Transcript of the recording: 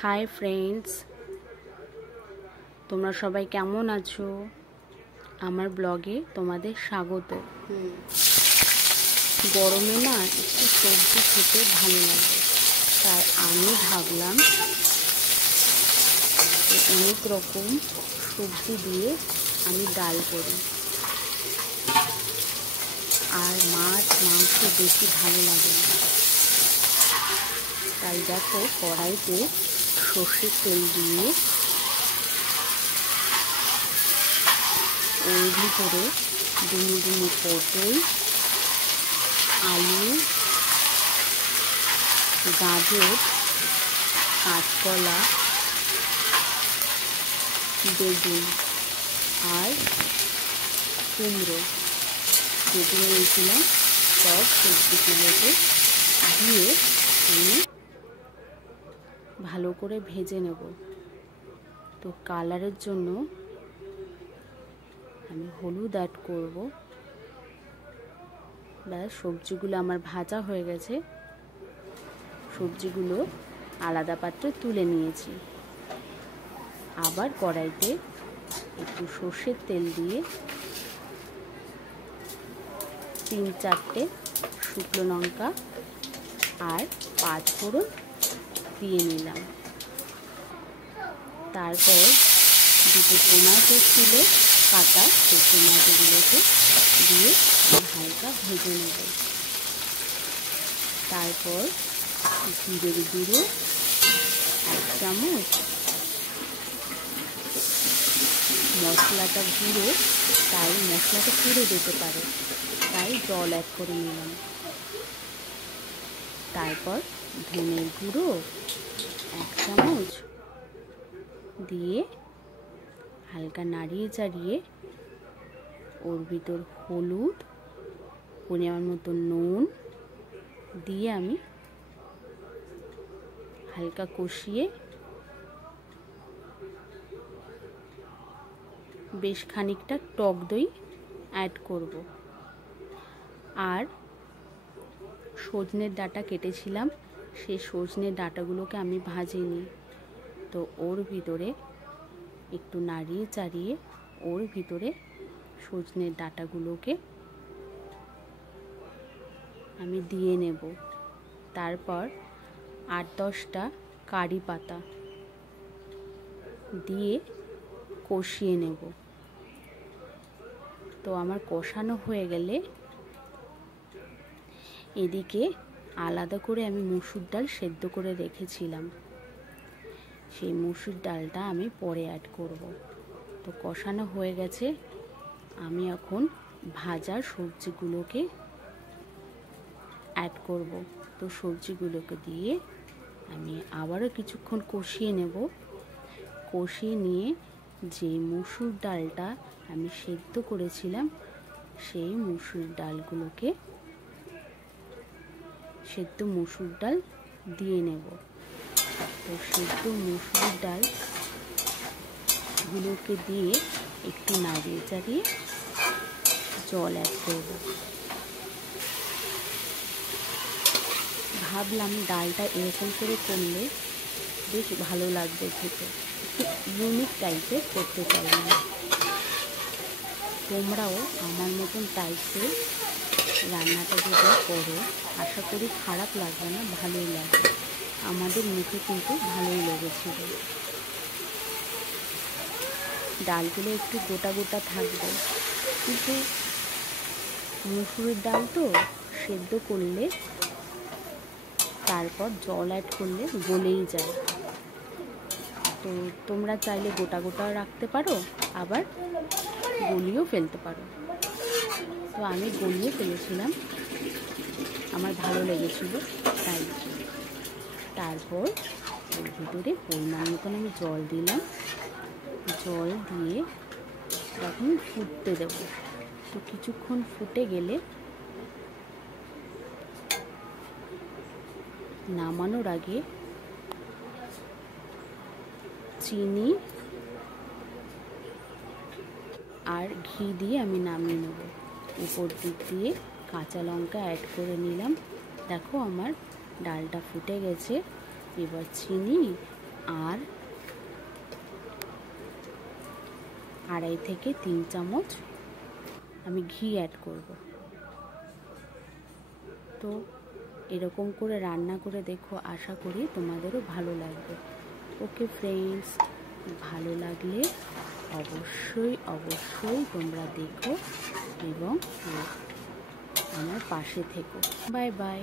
Hi friends, তোমরা সবাই কেমন আছো? আমার ব্লগে তোমাদের স্বাগত। গরমে না একটু সবজি খেতে ভালো লাগে, তাই আমি ভাবলাম অনেক রকম সবজি দিয়ে আমি ডাল করি। আর মাছ মাংস বেশি ভালো লাগে না, তাই দেখো কড়াইতে সর্ষের তেল দিয়ে ওর ভিতরে ডুমো ডুমো পটল, আলু, গাজর, কাঁচকলা, বেগুন আর কুমড়ো কেটে নিয়েছিলাম। সব সবজিগুলোকে দিয়ে আমি ভালো করে ভেজে নেব। তো কালারের জন্য আমি হলুদ অ্যাড করব। ব্যাস, সবজিগুলো আমার ভাজা হয়ে গেছে। সবজিগুলো আলাদা পাত্রে তুলে নিয়েছি। আবার কড়াইতে একটু সর্ষের তেল দিয়ে 3-4টে শুকনো লঙ্কা আর 5 ফোড়ন দিয়ে নিলাম। তারপর দুটো টমেটো ছিল কাটা, সেই টমেটোগুলোকে দিয়ে হালকা ভেজে নেব। তারপর জিরের গুঁড়ো 1 চামচ, মশলাটা গুঁড়ো, তাই মশলাটা পুড়ে যেতে পারে, তাই জল অ্যাড করে নিলাম। তারপর ধনের গুঁড়ো 1 চামচ দিয়ে হালকা নাড়িয়ে চাড়িয়ে ওর ভিতর হলুদ, পরিমাণ মতো নুন দিয়ে আমি হালকা কষিয়ে বেশ খানিকটা টক দই অ্যাড করব। আর সজনের ডাঁটা কেটেছিলাম, সেই সজনের ডাঁটাগুলোকে আমি ভাজিনি। তো ওর ভিতরে একটু নাড়িয়ে চাড়িয়ে ওর ভিতরে সজনের ডাঁটাগুলোকে আমি দিয়ে নেব। তারপর 8-10টা কারি পাতা দিয়ে কষিয়ে নেব। তো আমার কষানো হয়ে গেলে এদিকে আলাদা করে আমি মসুর ডাল সেদ্ধ করে রেখেছিলাম, সেই মসুর ডালটা আমি পরে অ্যাড করব। তো কষানো হয়ে গেছে, আমি এখন ভাজা সবজিগুলোকে অ্যাড করব। তো সবজিগুলোকে দিয়ে আমি আবারও কিছুক্ষণ কষিয়ে নেব। কষিয়ে নিয়ে যে মসুর ডালটা আমি সেদ্ধ করেছিলাম, সেই মসুর ডালগুলোকে সেদ্ধ মসুর ডাল দিয়ে নেব। তো সেদ্ধ মসুর ডালগুলোকে দিয়ে একটু নাড়িয়ে চাড়িয়ে জল অ্যাড করব। ভাবলাম ডালটা এরকম করে করলে বেশ ভালো লাগবে খেতে, একটু ইউনিক টাইপের করতে চাইলাম। তোমরাও আমার মতন টাইপের রান্নাটা যদি করো, আশা করি খারাপ লাগবে না, ভালোই লাগবে। আমাদের মুখে কিন্তু ভালোই লেগেছিল। ডালগুলো একটু গোটা গোটা থাকবে, কিন্তু মুসুরির ডাল তো সেদ্ধ করলে তারপর জল অ্যাড করলে গলেই যায়। তো তোমরা চাইলে গোটা গোটা রাখতে পারো, আবার গলিয়েও ফেলতে পারো। তো আমি গলিয়ে ফেলেছিলাম, আমার ভালো লেগেছিল তাই। তারপর ওর ভিতরে পরিমাণ মতন আমি জল দিলাম। জল দিয়ে তখন ফুটতে দেব। তো কিছুক্ষণ ফুটে গেলে নামানোর আগে চিনি আর ঘি দিয়ে আমি নামিয়ে নেব। উপর দিক দিয়ে কাঁচা লঙ্কা অ্যাড করে নিলাম। দেখো আমার ডালটা ফুটে গেছে। এবার চিনি আর 2.5 থেকে 3 চামচ আমি ঘি অ্যাড করব। তো এরকম করে রান্না করে দেখো, আশা করি তোমাদেরও ভালো লাগবে। ওকে ফ্রেন্ডস, ভালো লাগলে অবশ্যই তোমরা দেখো এবং আমার পাশে থেকো। Bye bye.